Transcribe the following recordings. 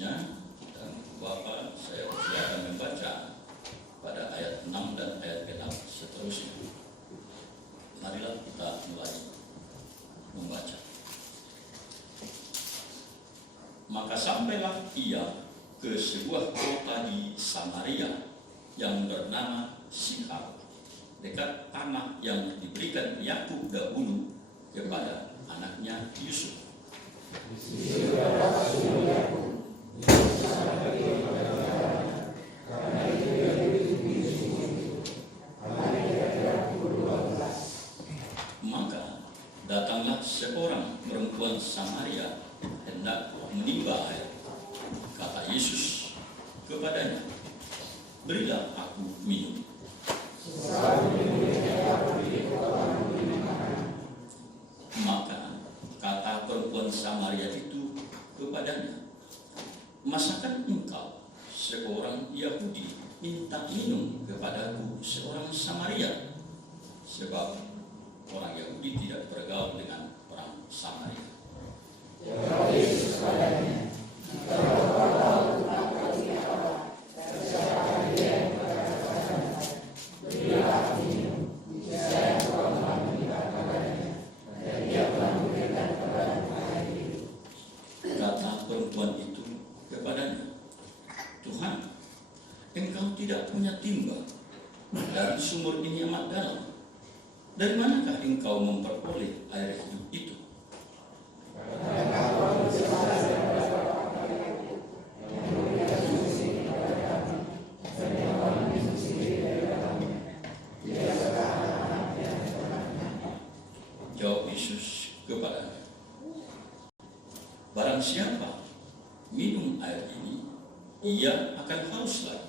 seterusnya. Dan Bapak, saya akan membaca pada ayat 6 dan ayat 6 seterusnya. Marilah kita mulai membaca. Maka sampailah ia ke sebuah kota di Samaria yang bernama Sikhar, dekat tanah yang diberikan Yakub dahulu kepada anaknya Yusuf. Maka datanglah seorang perempuan Samaria hendak menimba air. Kata Yesus kepadanya, berilah aku minum. Maka kata perempuan Samaria itu kepadanya, masakan engkau seorang Yahudi minta minum kepadaku seorang Samaria? Sebab orang Yahudi tidak bergaul dengan orang Samaria. Jawab Yesus padanya, perempuan itu kepadanya, Tuhan, engkau tidak punya timba, dan sumur ini amat dalam. Dari manakah engkau memperoleh air hidup itu? Jawab Yesus kepadanya, barang siapa minum air ini, ia akan haus lagi.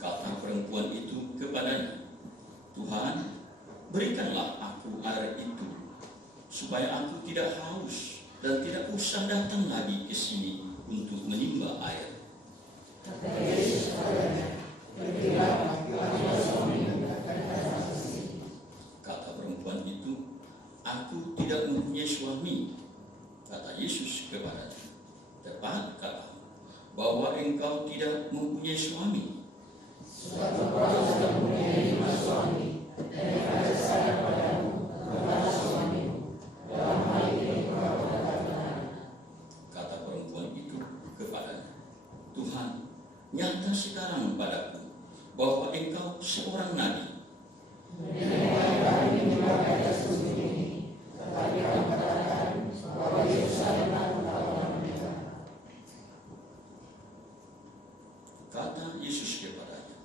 Kata perempuan itu kepadanya, Tuhan, berikanlah aku air itu, supaya aku tidak haus dan tidak usah datang lagi ke sini untuk menimba air. Kata perempuan itu, aku tidak mempunyai suami. Kata Yesus kepadanya, tepat kata bahwa engkau tidak mempunyai suami. Suatu orang sudah mempunyai 5 suami, dan yang ada saya padamu adalah suamimu. Dalam hal ini engkau berkata benar. Kata perempuan itu kepadanya, Tuhan, nyata sekarang padaku bahwa engkau seorang nabi. Kata Yesus kepadanya,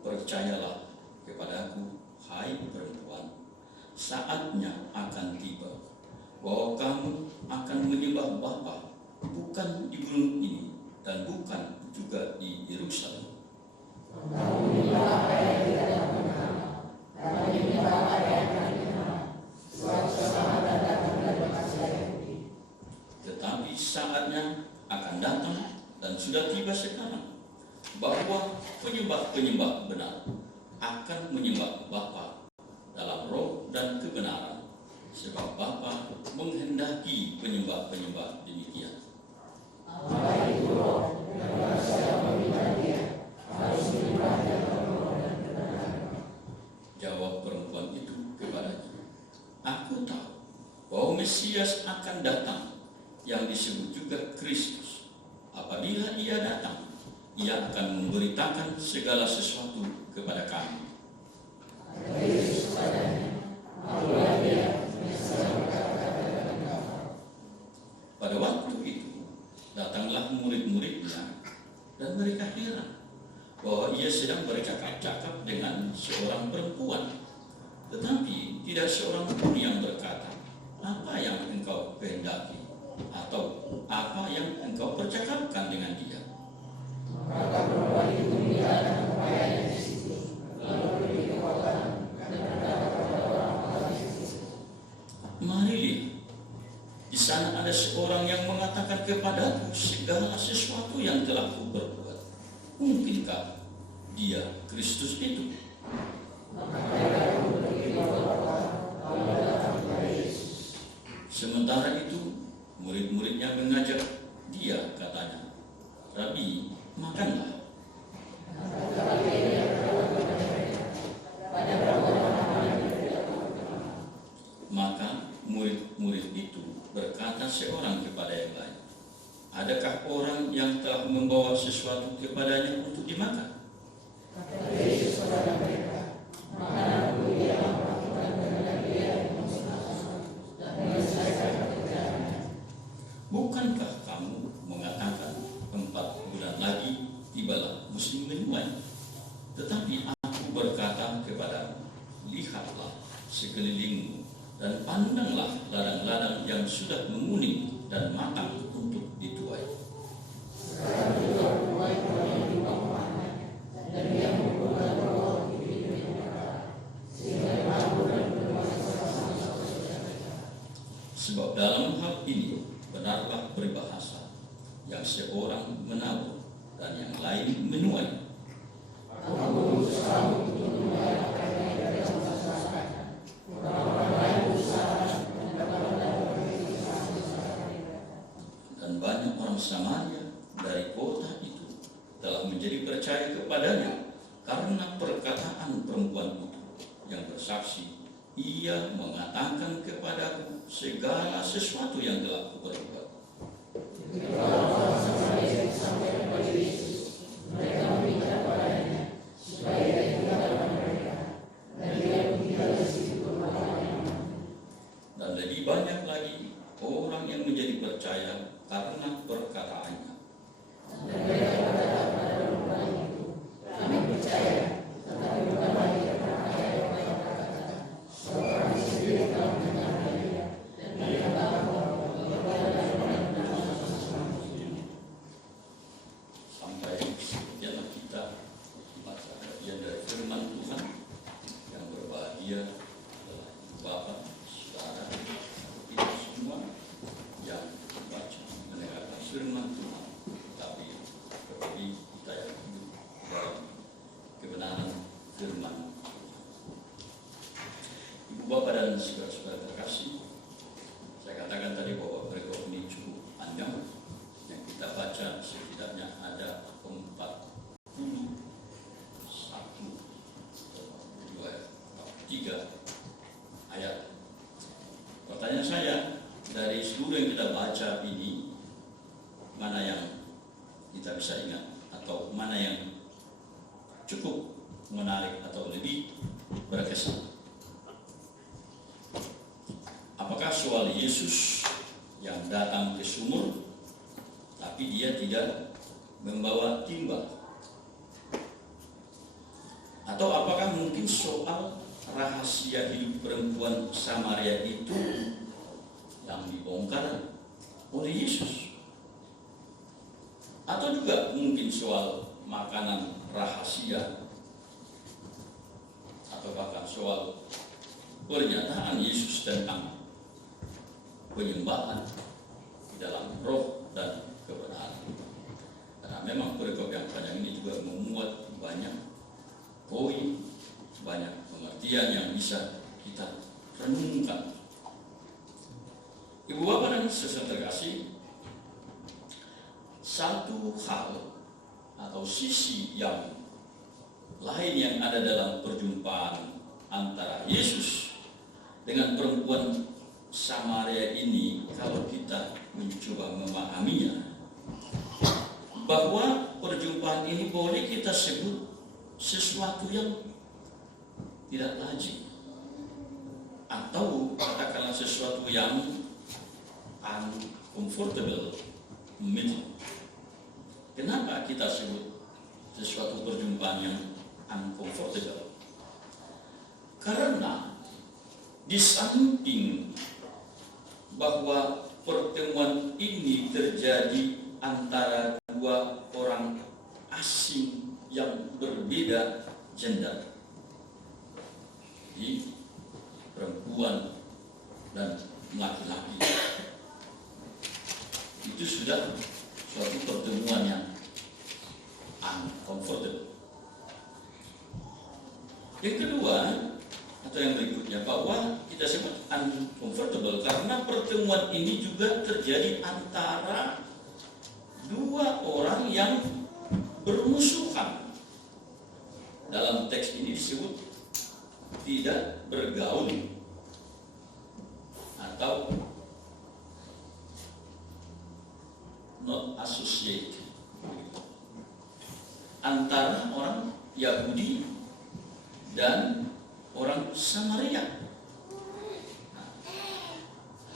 percayalah kepadaku, hai perempuan, saatnya akan tiba bahwa kamu akan menyembah Bapa, bukan di gunung ini dan bukan juga di Yerusalem. Tetapi saatnya akan datang dan sudah tiba sekarang bahwa penyembah-penyembah benar akan menyembah Bapa dalam roh dan kebenaran, sebab Bapa menghendaki penyembah-penyembah demikian. Jawab perempuan itu kepadanya, aku tahu bahwa Mesias akan datang, yang disebut juga Kristus. Apabila ia datang, ia akan memberitakan segala sesuatu kepada kami. Pada waktu itu datanglah murid-muridnya dan mereka heran bahwa ia sedang bercakap-cakap dengan seorang perempuan, tetapi tidak seorang pun yang berkata, apa yang engkau kehendaki atau apa yang engkau percakapkan dengan dia. Maka perempuan itu meninggalkan pakaiannya di situ, lalu pergi ke kota dan berkata kepada orang-orang di situ, marilah, di Di sana ada seorang yang mengatakan kepadaku segala sesuatu yang telah kuperbuat. Mungkinkah dia Kristus itu? Sementara itu murid-muridnya mengajak dia, katanya, Rabi, makanlah. Maka murid-murid itu berkata seorang kepada yang lain, adakah orang yang telah membawa sesuatu kepadanya untuk dimakan? Bukankah kamu mengatakan 4 bulan lagi tibalah musim menuai? Tetapi aku berkata kepadamu, lihatlah sekelilingmu dan pandanglah ladang-ladang yang sudah menguning dan matang untuk dituai. Sebab dalam hal ini benarlah peribahasa, yang seorang menabur dan yang lain menuai. Dan banyak orang Samaria dari kota itu telah menjadi percaya kepadanya karena perkataan perempuan itu yang bersaksi, ia mengatakan kepadaku segala sesuatu yang telah kuperbuat. Dan lebih banyak lagi orang yang menjadi percaya karena perkataannya. Sampai sekianlah kita baca bagian dari firman Tuhan. Yang berbahagia adalah Bapak, Saudara, kita semua yang membaca mendengarkan firman Tuhan, tapi kembali kita yang hidup dalam kebenaran firman. Ibu Bapak dan saudara-saudara terkasih, saya katakan tadi bahwa berikut ini cukup panjang. Yang kita baca setidaknya ada 3 ayat. Pertanyaan saya, dari seluruh yang kita baca ini, mana yang kita bisa ingat atau mana yang cukup menarik atau lebih berkesan? Apakah soal Yesus yang datang ke sumur tapi dia tidak membawa timba? Atau apakah mungkin soal rahasia hidup perempuan Samaria itu yang dibongkar oleh Yesus? Atau juga mungkin soal makanan rahasia, atau bahkan soal pernyataan Yesus tentang penyembahan di dalam roh dan kebenaran. Karena memang perikop yang panjang ini juga memuat banyak poin, banyak pengertian yang bisa kita renungkan. Ibu Bapak dan saudara terkasih, satu hal atau sisi yang lain yang ada dalam perjumpaan antara Yesus dengan perempuan Samaria ini, kalau kita mencoba memahaminya, bahwa perjumpaan ini boleh kita sebut sesuatu yang tidak lazim, atau katakanlah sesuatu yang uncomfortable meeting. Kenapa kita sebut sesuatu perjumpaan yang uncomfortable? Karena di samping bahwa pertemuan ini terjadi antara 2 orang asing yang berbeda gender, perempuan dan laki-laki, itu sudah suatu pertemuan yang uncomfortable. Yang kedua, atau yang berikutnya, bahwa kita sebut uncomfortable karena pertemuan ini juga terjadi antara dua orang yang bermusuhan. Dalam teks ini disebut tidak bergaul atau not associate, antara orang Yahudi dan orang Samaria.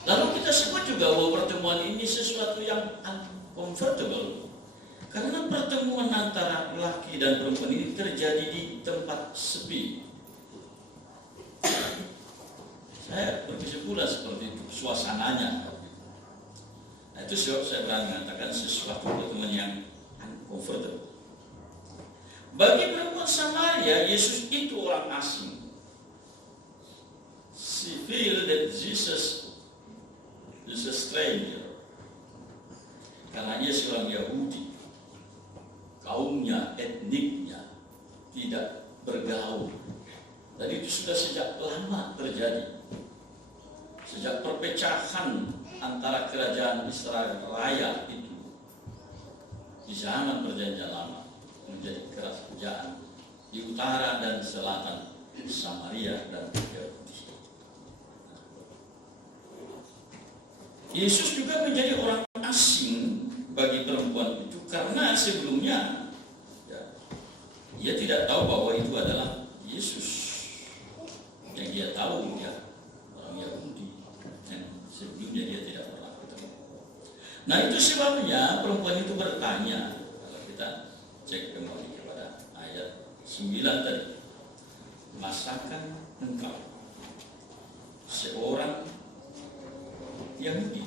Lalu kita sebut juga bahwa pertemuan ini sesuatu yang uncomfortable karena pertemuan antara laki dan perempuan ini terjadi di tempat sepi. Saya berkesimpulan seperti itu suasananya. Nah, itu sebab saya berani mengatakan sesuatu pertemuan yang uncomfortable. Bagi perempuan Samaria, Yesus itu orang asing. She feel that Jesus is a stranger. Karena dia seorang Yahudi, kaumnya, etniknya tidak bergaul. Dan itu sudah sejak lama terjadi. Sejak perpecahan antara kerajaan Israel Raya itu di zaman perjanjian lama menjadi kerajaan di utara dan selatan Samaria dan Yahudi. Yesus juga menjadi orang asing bagi perempuan itu karena sebelumnya dia tidak tahu bahwa itu adalah Yesus. Yang dia tahu orang Yahudi, dan sebelumnya dia tidak pernah ketemu. Nah, itu sebabnya perempuan itu bertanya. Kalau kita cek kembali kepada ayat 9 tadi, masakan engkau seorang Yahudi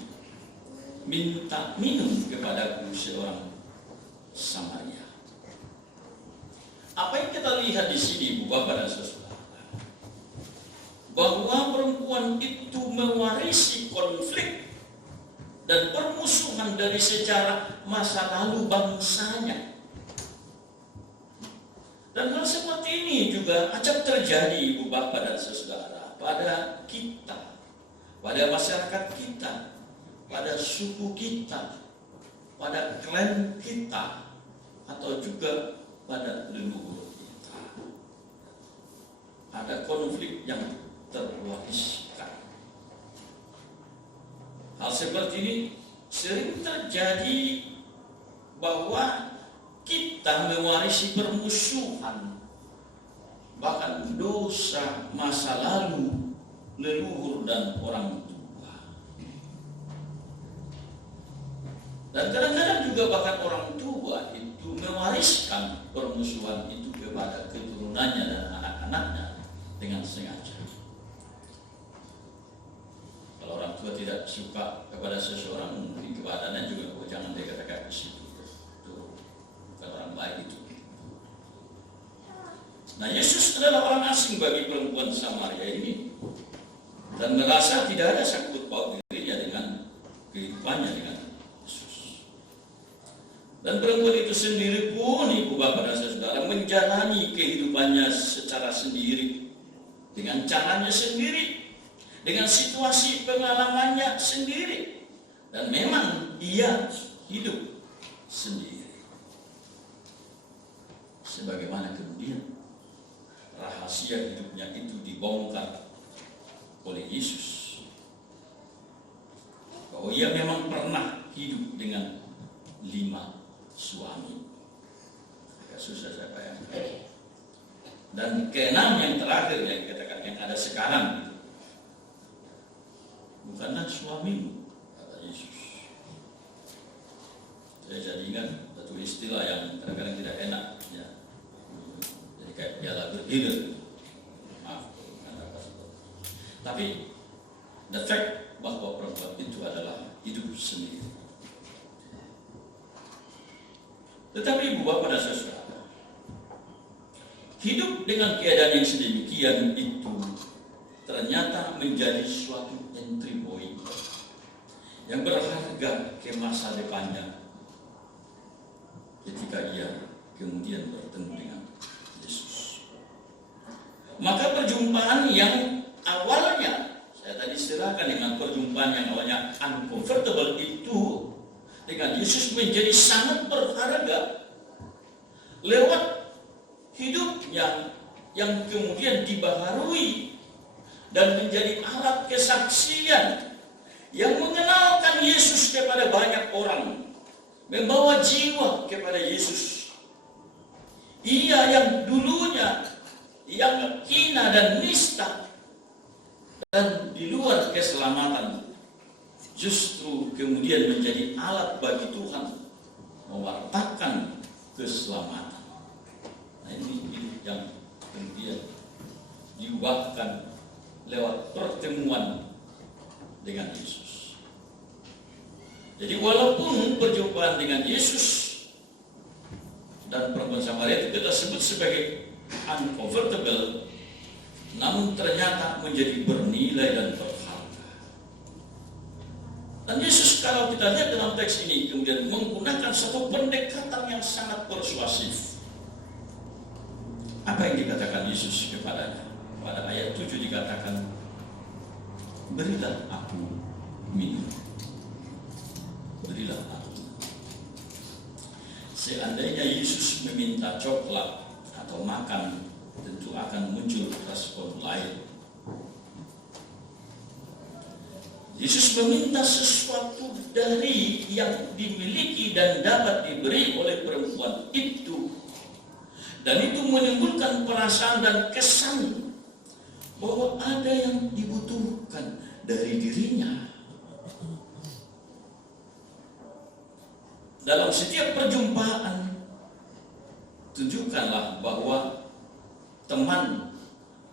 minta minum kepadaku seorang Samaria? Apa yang kita lihat di sini, Ibu Bapak dan Saudara, bahwa perempuan itu mewarisi konflik dan permusuhan dari sejarah masa lalu bangsanya. Dan hal seperti ini juga acap terjadi, Ibu Bapak dan Saudara, pada kita, pada masyarakat kita, pada suku kita, pada klan kita, atau juga pada leluhur kita. Ada konflik yang terwariskan. Hal seperti ini sering terjadi bahwa kita mewarisi permusuhan, bahkan dosa masa lalu leluhur dan orang tua. Dan kadang-kadang juga bahkan orang tua itu mewariskan permusuhan itu kepada keturunannya dan anak-anaknya dengan sengaja. Kalau orang tua tidak suka kepada seseorang, mungkin keadaannya juga jangan dikatakan di situ. Itu bukan orang baik itu. Nah, Yesus adalah orang asing bagi perempuan Samaria ini dan merasa tidak ada sangkut paut dirinya dengan kehidupannya dengan Yesus. Dan perempuan itu sendiri pun, Ibu Bapak dan Saudara, menjalani kehidupannya secara sendiri, dengan caranya sendiri, dengan situasi pengalamannya sendiri, dan memang dia hidup sendiri. Sebagaimana kemudian rahasia hidupnya itu dibongkar oleh Yesus, bahwa ia memang pernah hidup dengan 5 suami. Agak susah saya bayangkan. Dan keenam yang terakhir yang dikatakan yang ada sekarang itu bukanlah suamimu, kata Yesus. Saya jadi ingat satu istilah yang kadang-kadang tidak enak, ya. Jadi kayak piala bergilir. Maaf, tapi the fact bahwa perempuan itu adalah hidup sendiri. Tetapi Ibu Bapak dan Saudara, hidup dengan keadaan yang sedemikian itu ternyata menjadi suatu entry point yang berharga ke masa depannya ketika ia kemudian bertemu dengan Yesus. Maka perjumpaan yang awalnya saya tadi serahkan dengan perjumpaan yang awalnya uncomfortable itu dengan Yesus menjadi sangat berharga lewat hidupnya yang kemudian dibaharui dan menjadi alat kesaksian yang mengenalkan Yesus kepada banyak orang, membawa jiwa kepada Yesus. Ia yang dulunya yang hina dan nista dan di luar keselamatan, justru kemudian menjadi alat bagi Tuhan mewartakan keselamatan. Nah, ini yang kemudian diubahkan lewat pertemuan dengan Yesus. Jadi walaupun perjumpaan dengan Yesus dan perempuan Samaria itu kita sebut sebagai uncomfortable, namun ternyata menjadi bernilai dan berharga. Dan Yesus kalau kita lihat dalam teks ini kemudian menggunakan satu pendekatan yang sangat persuasif. Apa yang dikatakan Yesus kepadanya? Pada ayat 7 dikatakan, berilah aku minum. Berilah aku. Seandainya Yesus meminta coklat atau makan, tentu akan muncul respon lain. Yesus meminta sesuatu dari yang dimiliki dan dapat diberi oleh perempuan itu. Dan itu menimbulkan perasaan dan kesan bahwa ada yang dibutuhkan dari dirinya. Dalam setiap perjumpaan, tunjukkanlah bahwa teman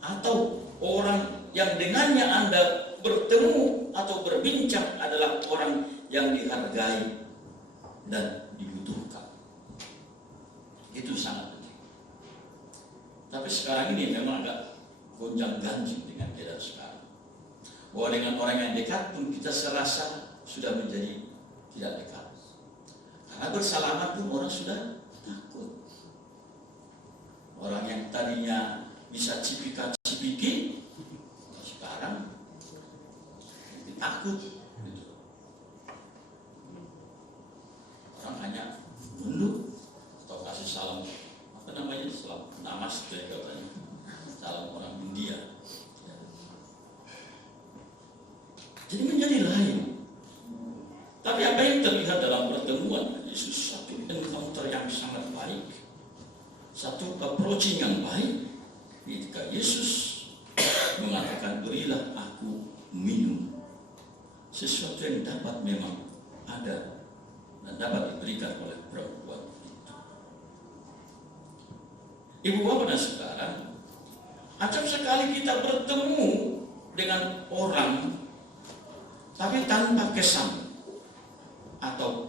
atau orang yang dengannya Anda bertemu atau berbincang adalah orang yang dihargai dan dibutuhkan. Itu sangat penting. Tapi sekarang ini memang agak gonjang-ganjing dengan keadaan sekarang. Bahwa dengan orang yang dekat pun kita serasa sudah menjadi tidak dekat. Karena bersalaman pun orang sudah takut. Orang yang tadinya bisa cipika-cipiki, sekarang takut. Orang hanya nunduk atau kasih salam, apa namanya, salam namaste katanya, salam orang India. Jadi menjadi lain. Tapi apa yang terlihat dalam pertemuan Yesus, satu encounter yang sangat baik, satu approaching yang baik, ketika Yesus mengatakan berilah aku minum, sesuatu yang dapat memang ada dan dapat diberikan oleh perempuan itu. Ibu bapak dan saudara, acap sekali kita bertemu dengan orang tapi tanpa kesan atau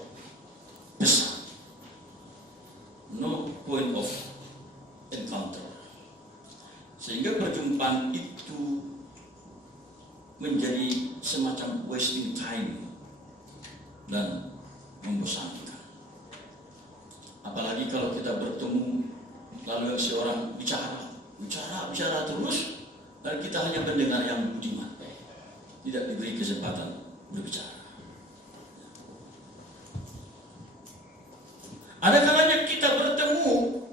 pesan, no point of encounter, sehingga perjumpaan itu menjadi semacam wasting time dan membosankan. Apalagi kalau kita bertemu lalu seorang bicara terus dan kita hanya mendengar yang budiman, tidak diberi kesempatan berbicara. Ada kalanya kita bertemu,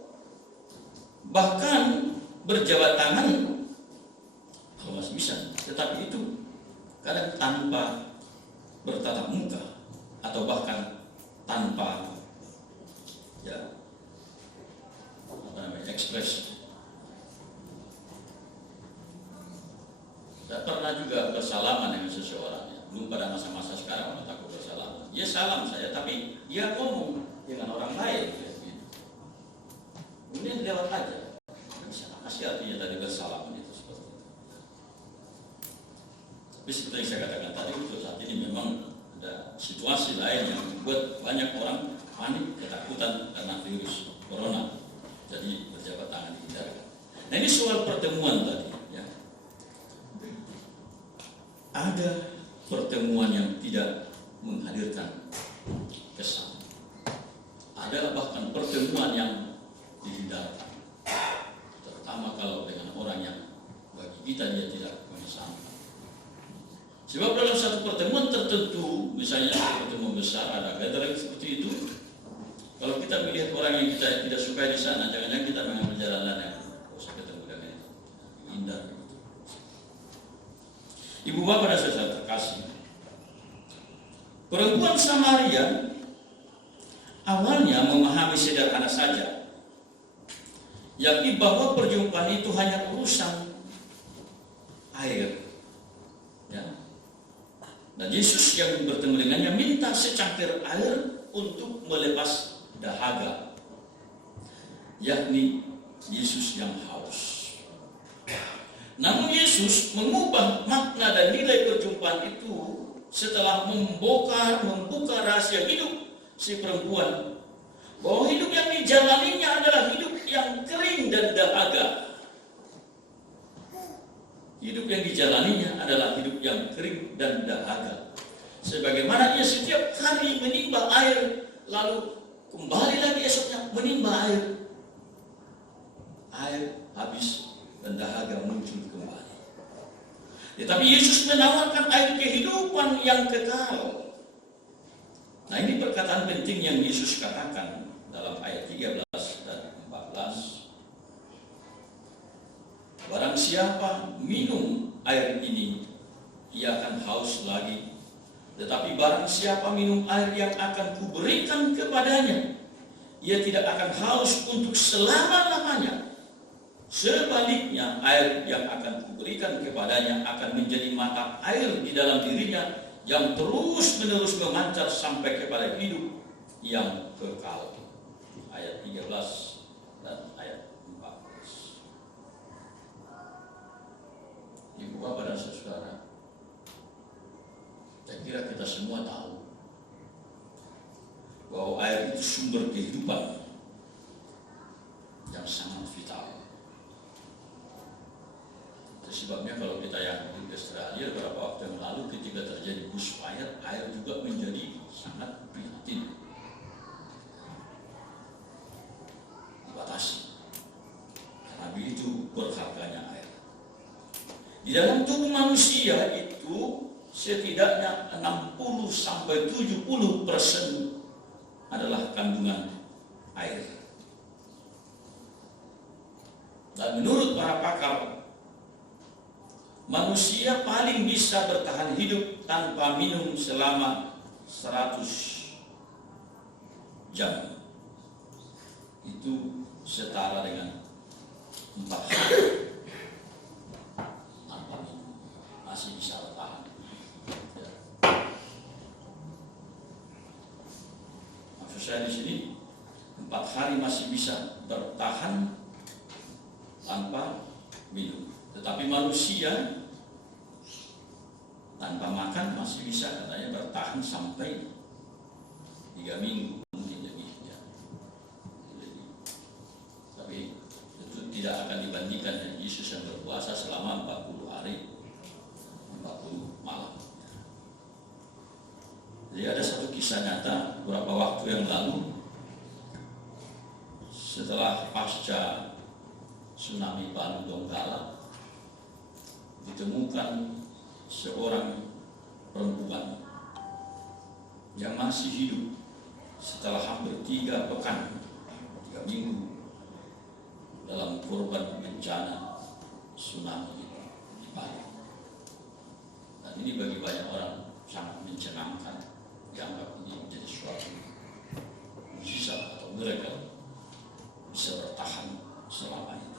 bahkan berjabat tangan kalau masih bisa, tetapi itu kadang tanpa bertatap muka atau bahkan tanpa ekspresi. Saya pernah juga bersalaman dengan seseorang, belum pada masa-masa sekarang takut bersalaman. Dia salam saya, tapi dia ngomong dengan orang lain. Kemudian lewat aja. Kasih artinya tadi bersalaman itu seperti itu. Tapi seperti yang saya katakan tadi, untuk saat ini memang ada situasi lain yang membuat banyak orang panik, ketakutan karena virus corona. Jadi berjabat tangan dihindarkan. Nah, ini soal pertemuan tadi. Ya. Ada pertemuan yang tidak menghadirkan kesan. Ada bahkan pertemuan yang dihindarkan, terutama kalau dengan orang yang bagi kita dia tidak mengesankan. Sebab dalam satu pertemuan tertentu, misalnya pertemuan besar, ada gathering seperti itu, kalau kita melihat orang yang kita tidak sukai di sana, jangan-jangan kita mengambil jalan lain yang usah ketemu dengan itu, hindar. Ibu bapak dan saudara terkasih, perempuan Samaria awalnya memahami sederhana saja, yakni bahwa perjumpaan itu hanya urusan air. Ya. Dan Yesus yang bertemu dengannya minta secangkir air untuk melepas dahaga, yakni Yesus yang haus. Namun Yesus mengubah makna dan nilai perjumpaan itu setelah membuka rahasia hidup si perempuan, bahwa hidup yang dijalaninya adalah hidup yang kering dan dahaga. Hidup yang dijalaninya adalah hidup yang kering dan dahaga. Sebagaimana ia setiap hari menimba air, lalu kembali lagi esoknya menimba air. Air habis dan dahaga muncul kembali. Tetapi Yesus menawarkan air kehidupan yang kekal. Nah, ini perkataan penting yang Yesus katakan dalam ayat 13 dan 14. Barang siapa minum air ini, ia akan haus lagi. Tetapi barang siapa minum air yang akan kuberikan kepadanya, ia tidak akan haus untuk selama-lamanya. Sebaliknya, air yang akan kuberikan kepadanya akan menjadi mata air di dalam dirinya yang terus-menerus memancar sampai kepada hidup yang kekal. Ayat 13 dan ayat 14. Ibu bapak dan saudara, saya kira kita semua tahu bahwa air itu sumber kehidupan yang sangat vital. Sebabnya kalau kita yang di Australia beberapa waktu yang lalu ketika terjadi bushfire, air juga menjadi sangat prihatin, dibatasi karena begitu berharganya air. Di dalam tubuh manusia itu setidaknya 60-70% adalah kandungan air. Dan menurut para pakar, manusia paling bisa bertahan hidup tanpa minum selama 100 jam. Itu setara dengan 4 hari tanpa minum, masih bisa bertahan. Ya. Maksud saya di sini 4 hari masih bisa bertahan tanpa minum. Tetapi manusia tanpa makan masih bisa katanya bertahan sampai 3 minggu, mungkin lebih. Ya. Tapi itu tidak akan dibandingkan dengan Yesus yang berpuasa selama 40 hari 40 malam. Jadi ada satu kisah nyata beberapa waktu yang lalu, setelah pasca tsunami Palu Donggala, ditemukan seorang perempuan yang masih hidup setelah hampir 3 pekan, 3 minggu dalam korban bencana tsunami di Palu. Dan ini bagi banyak orang sangat mencengangkan, dianggap ini menjadi suatu mukjizat atau miracle bisa bertahan selama ini.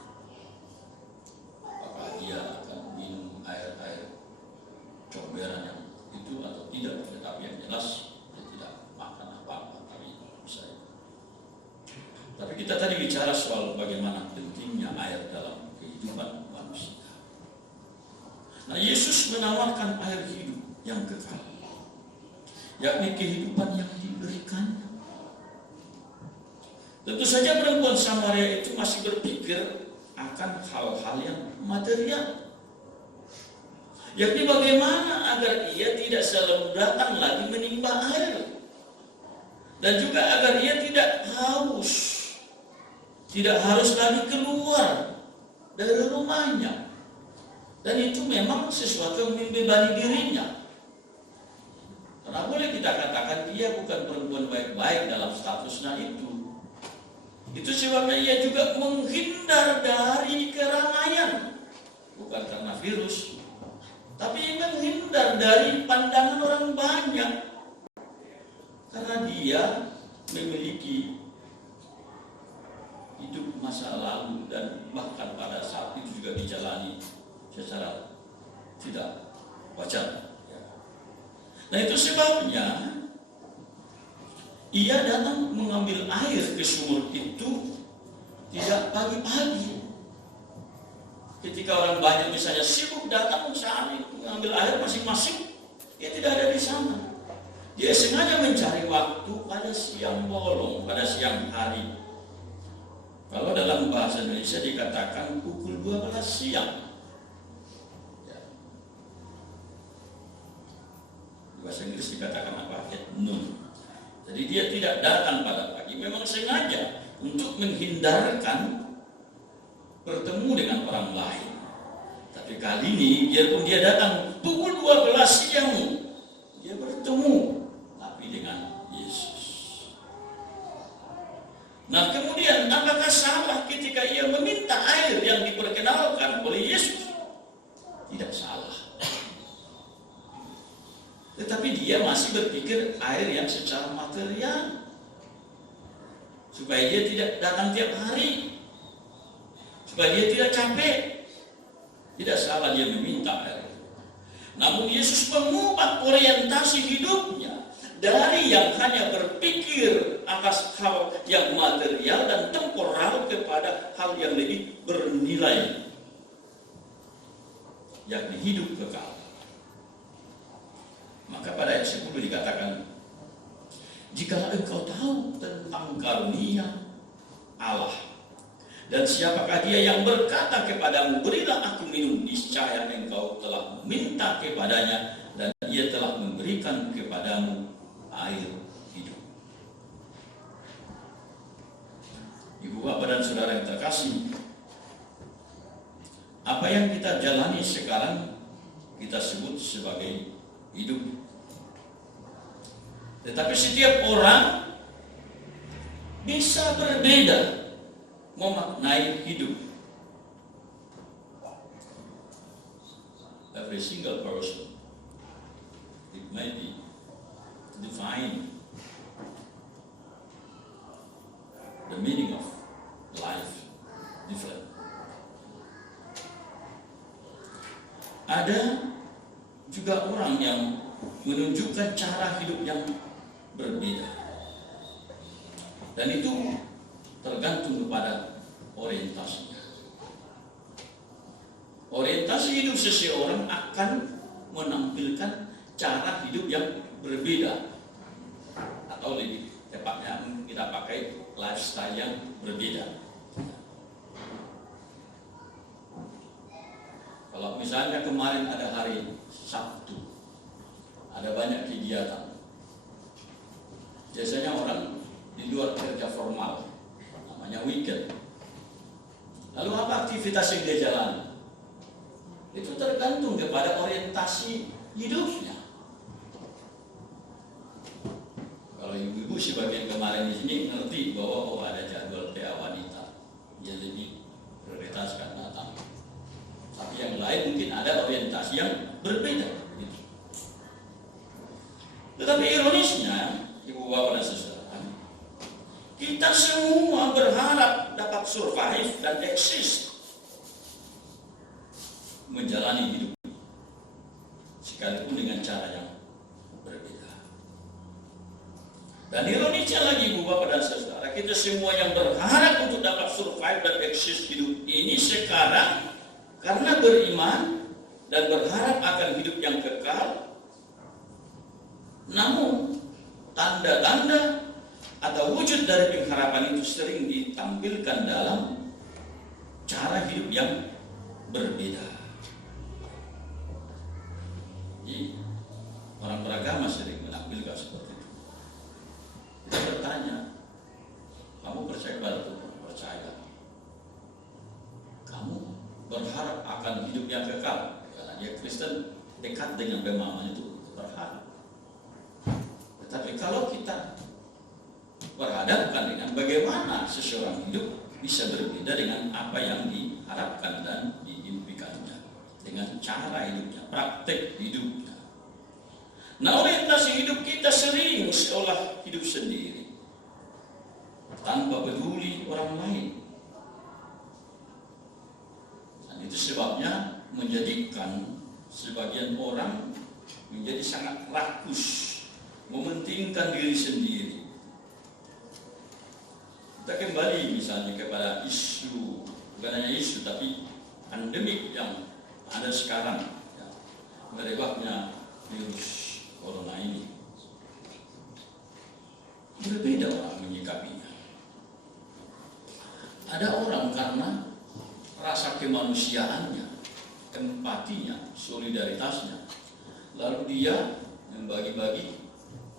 Apakah dia akan minum air comberan yang itu atau tidak, tetapi yang jelas dia tidak makan apa-apa, tapi bisa. Tapi kita tadi bicara soal bagaimana pentingnya air dalam kehidupan manusia. Nah, Yesus menawarkan air hidup yang kekal, yakni kehidupan yang diberikannya. Tentu saja perempuan Samaria itu masih berpikir akan hal-hal yang material. Yakni bagaimana agar ia tidak selalu datang lagi menimba air, dan juga agar ia tidak haus, tidak harus lagi keluar dari rumahnya. Dan itu memang sesuatu yang membebani dirinya. Karena boleh kita katakan dia bukan perempuan baik-baik dalam statusnya itu. Itu sebabnya ia juga menghindar dari keramaian. Bukan karena virus, tapi menghindar dari pandangan orang banyak. Karena dia memiliki hidup masa lalu dan bahkan pada saat itu juga dijalani secara tidak wajar. Nah itu sebabnya ia datang mengambil air ke sumur itu tidak pagi-pagi. Ketika orang banyak misalnya sibuk datang saat itu mengambil air masing-masing, dia tidak ada di sana. Dia sengaja mencari waktu pada siang bolong, pada siang hari. Kalau dalam bahasa Indonesia dikatakan pukul 12 siang. Bahasa Inggris dikatakan apa? At noon. Jadi dia tidak datang pada pagi, memang sengaja untuk menghindarkan bertemu dengan orang lain. Tapi kali ini biarpun dia datang pukul 12 siang, dia bertemu tapi dengan Yesus. Nah kemudian apakah salah ketika ia meminta air yang diperkenalkan oleh Yesus? Tidak salah. Tetapi dia masih berpikir air yang secara material, supaya dia tidak datang tiap hari, supaya dia tidak capek. Tidak salah dia meminta air. Namun Yesus mengubah orientasi hidupnya dari yang hanya berpikir atas hal yang material dan temporal kepada hal yang lebih bernilai, yakni hidup kekal. Maka pada ayat 10 dikatakan, jikalau engkau tahu tentang karunia Allah, dan siapakah dia yang berkata kepadamu, berilah aku minum, niscaya engkau telah minta kepadanya, dan ia telah memberikan kepadamu air hidup. Ibu bapak dan saudara yang terkasih, apa yang kita jalani sekarang kita sebut sebagai hidup. Tetapi setiap orang bisa berbeda memaknai hidup. Every single person, it may be define the meaning of life different. Ada juga orang yang menunjukkan cara hidup yang berbeda, dan itu tergantung kepada orientasinya. Orientasi hidup seseorang akan menampilkan cara hidup yang berbeda, atau lebih tepatnya kita pakai lifestyle yang berbeda. Kalau misalnya kemarin ada hari Sabtu, ada banyak kegiatan. Biasanya orang di luar kerja formal, namanya weekend. Lalu apa aktivitas yang dia jalani? Itu tergantung kepada orientasi hidupnya. Kalau ibu-ibu sebagian kemarin di sini ngerti bahwa ada jadwal PA wanita, dia lebih prioritaskan datang. Tapi yang lain mungkin ada orientasi yang berbeda. Tetapi ironisnya, ibu bapak dan saudara, kita semua berharap dapat survive dan eksis menjalani hidup, sekalipun dengan cara yang berbeda. Dan ironisnya lagi ibu bapak dan saudara, kita semua yang berharap untuk dapat survive dan eksis hidup ini sekarang karena beriman dan berharap akan hidup yang kekal, namun tanda-tanda atau wujud dari pengharapan itu sering ditampilkan dalam cara hidup yang berbeda. orang beragama sering menampilkan seperti itu. Kita bertanya, kamu percaya pada Tuhan? Percaya. Kamu berharap akan hidup yang kekal? Karena dia Kristen, dekat dengan pemahaman itu berharap. Tetapi kalau kita berhadapkan dengan bagaimana seseorang hidup bisa berbeda dengan apa yang diharapkan dan diimpikannya, dengan cara hidupnya, praktek hidupnya. Nah, orientasi hidup kita sering seolah hidup sendiri, tanpa peduli orang lain. Dan itu sebabnya menjadikan sebagian orang menjadi sangat rakus, mementingkan diri sendiri. Kita kembali misalnya kepada isu, bukan hanya isu tapi pandemik yang ada sekarang, ya, merebaknya virus corona ini. Berbeda orang menyikapinya. Ada orang karena rasa kemanusiaannya, empatinya, solidaritasnya, lalu dia membagi-bagi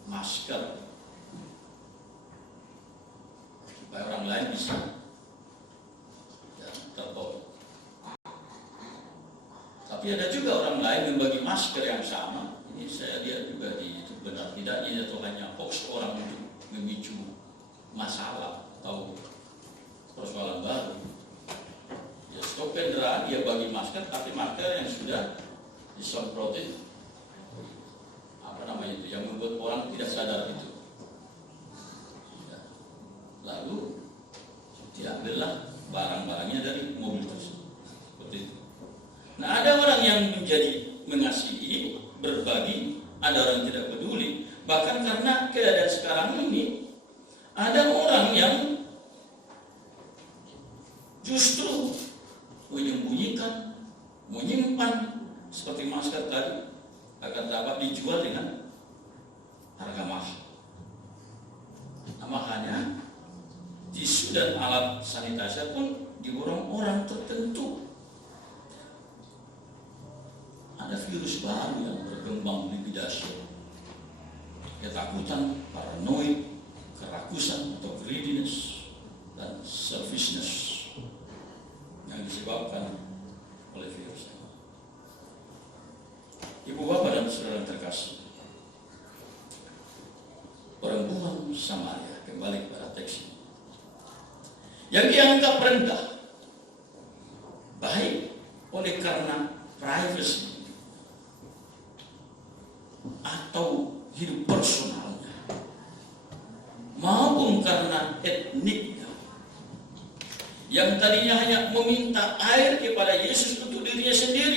masker supaya orang lain bisa tertolong. Tapi ada juga orang lain membagi masker yang sama. Ini saya lihat juga di itu benar tidaknya atau hanya hoax orang untuk memicu masalah atau persoalan baru. Ya, stok kendaraan dia bagi masker, tapi masker yang sudah disemprotin itu yang membuat orang tidak sadar itu. Ya. Lalu diambillah barang-barangnya dari mobil tersebut. Seperti itu. Nah, ada orang yang menjadi mengasihi, berbagi, ada orang yang tidak peduli. Bahkan karena keadaan sekarang ini, ada orang yang justru menyembunyikan, menyimpan seperti masker tadi akan dapat dijual dengan harga mahal. Nah, makanya tisu dan alat sanitizer pun diborong orang tertentu. Ada virus baru yang berkembang lebih dahsyat. Ketakutan, paranoid, kerakusan atau greediness dan selfishness yang disebabkan oleh virus ini. Ibu bapak dan saudara terkasih, perempuan Samaria, kembali kepada teks ini, yang dianggap rendah baik oleh karena privacy atau hidup personalnya maupun karena etniknya, yang tadinya hanya meminta air kepada Yesus untuk dirinya sendiri,